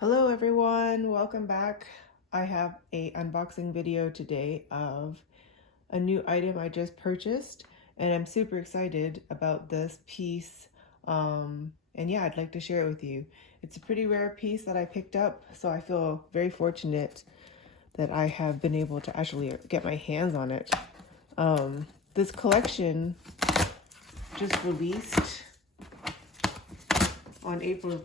Hello everyone, welcome back. I have a unboxing video today of a new item I just purchased, and I'm super excited about this piece. And yeah, I'd like to share it with you. It's a pretty rare piece that I picked up, so I feel very fortunate that I have been able to actually get my hands on it. This collection just released on April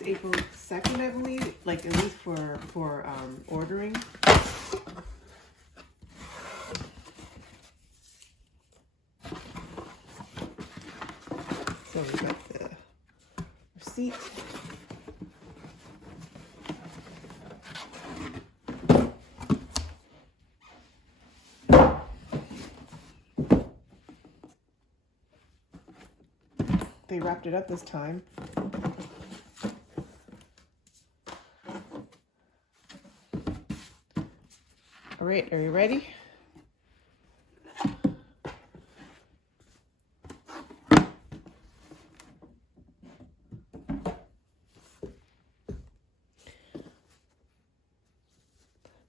2nd, I believe, like at least for ordering. So we got the receipt. They wrapped it up this time. All right, are you ready?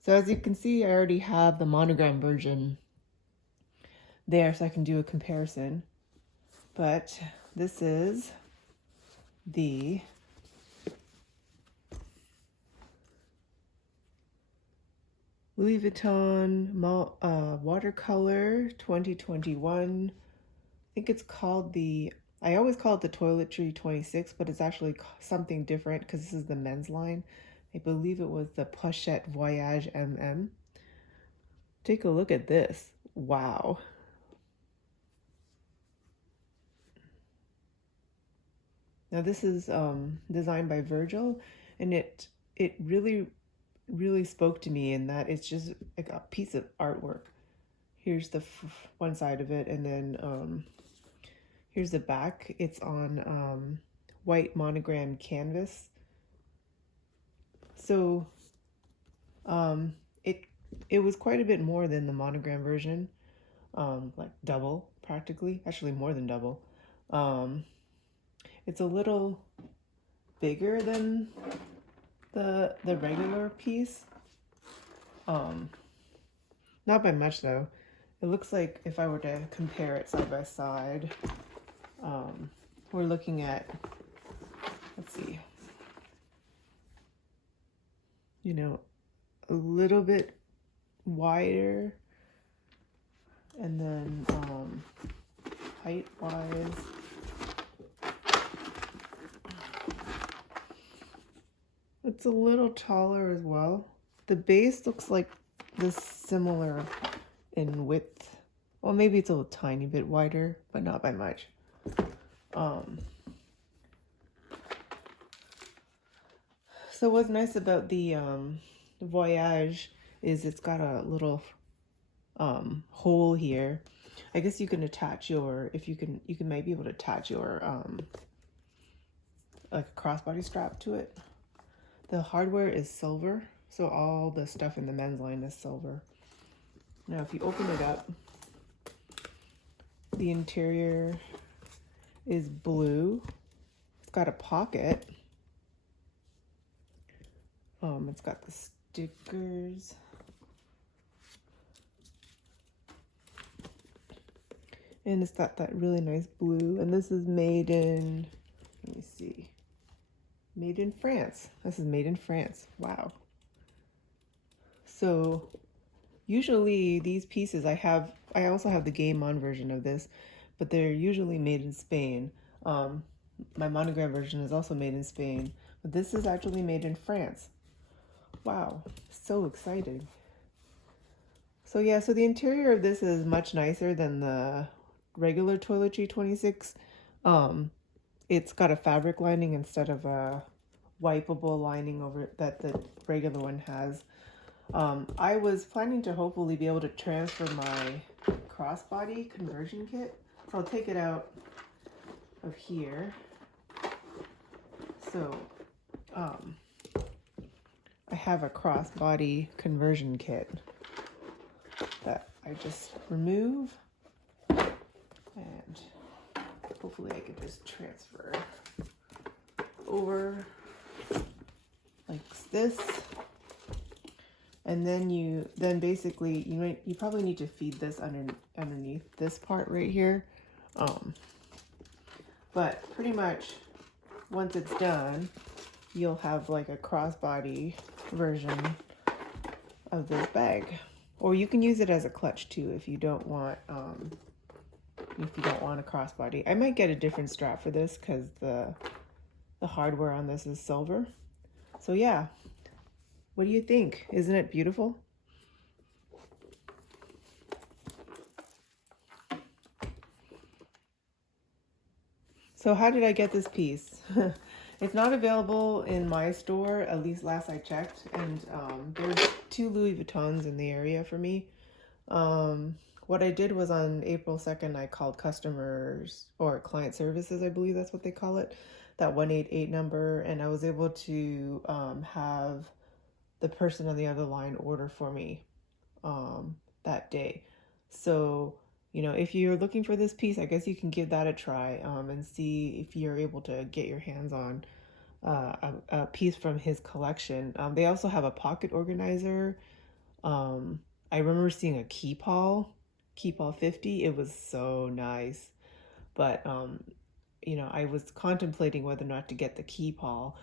So as you can see, I already have the monogram version there, so I can do a comparison. But this is the Louis Vuitton Watercolor 2021. I think it's called I always call it the Toiletry 26, but it's actually something different because this is the men's line. I believe it was the Pochette Voyage MM. Take a look at this. Wow. Now this is designed by Virgil, and it really spoke to me in that it's just like a piece of artwork. Here's the one side of it, and then here's the back. It's on white monogram canvas. So it was quite a bit more than the monogram version, like double practically, actually more than double. It's a little bigger than the regular piece. Not by much though. It looks like if I were to compare it side by side, we're looking at, let's see, you know, a little bit wider, and then height wise, it's a little taller as well. The base looks like this, similar in width. Well, maybe it's a tiny bit wider, but not by much. So what's nice about the Voyage is it's got a little hole here. I guess you can attach your, you can maybe be able to attach your like a crossbody strap to it. The hardware is silver, so all the stuff in the men's line is silver. Now if you open it up, the interior is blue. It's got a pocket. It's got the stickers. And it's got that really nice blue. And this is made in, let me see, made in France. This is made in France. Wow. So usually these pieces I also have the Game On version of this, but they're usually made in Spain. My monogram version is also made in Spain, but this is actually made in France. Wow, so exciting. So yeah, so the interior of this is much nicer than the regular Toiletry 26. It's got a fabric lining instead of a wipeable lining over that the regular one has. I was planning to hopefully be able to transfer my Crossbody Conversion Kit. So I'll take it out of here. So I have a Crossbody Conversion Kit that I just remove, and hopefully I can just transfer over like this. And then basically you probably need to feed this underneath this part right here. But pretty much once it's done, you'll have like a crossbody version of this bag. Or you can use it as a clutch too if you don't want a crossbody. I might get a different strap for this because the hardware on this is silver. So yeah, what do you think? Isn't it beautiful? So how did I get this piece? It's not available in my store, at least last I checked, and there's 2 Louis Vuittons in the area for me. What I did was on April 2nd, I called customers or client services, I believe that's what they call it, that 188 number, and I was able to have the person on the other line order for me that day. So, you know, if you're looking for this piece, I guess you can give that a try and see if you're able to get your hands on a piece from his collection. They also have a pocket organizer. I remember seeing a Keepall 50. It was so nice. But, you know, I was contemplating whether or not to get the Keepall.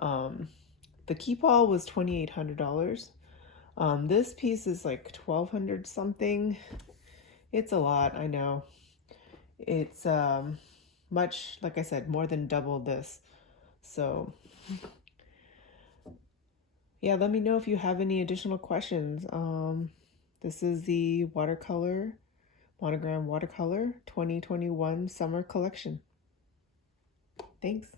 The Keepall was $2,800. This piece is like 1,200 something. It's a lot, I know. It's much, like I said, more than double this. So yeah, let me know if you have any additional questions. This is the Monogram Watercolor 2021 Summer Collection. Thanks.